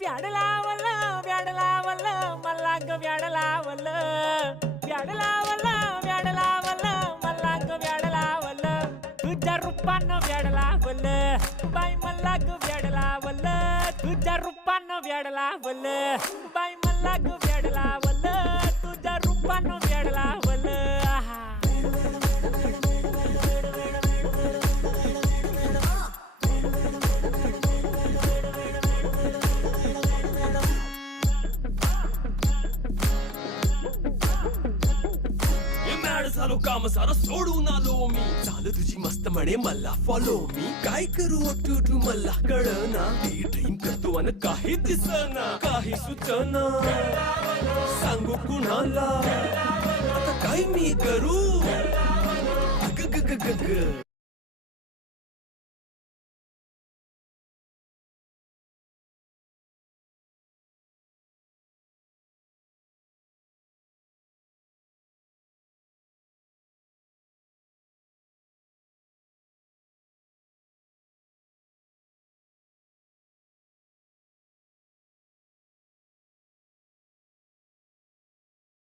व्याड लावलं व्याड लावलं मला ग व्याड लावलं व्याड लावलं व्याड लावलं मला ग व्याड लावलं तुझ्या रूपानं व्याड लावलं बाई मला ग व्याड लावलं तुझ्या रूपानं व्याड लावलं बाई मला ग व्याड लावलं तुझ्या रूपानं व्याड लावलं आहा झालो काम सारा सोडून आलो मी चाल तुझी मस्त म्हणे मला फॉलो मी काय करू अटू मला कळना ते ड्रीम करतो अन काही दिसना काही सुचना सांगू कुणाला आता काय मी करू अग ग ग ग ग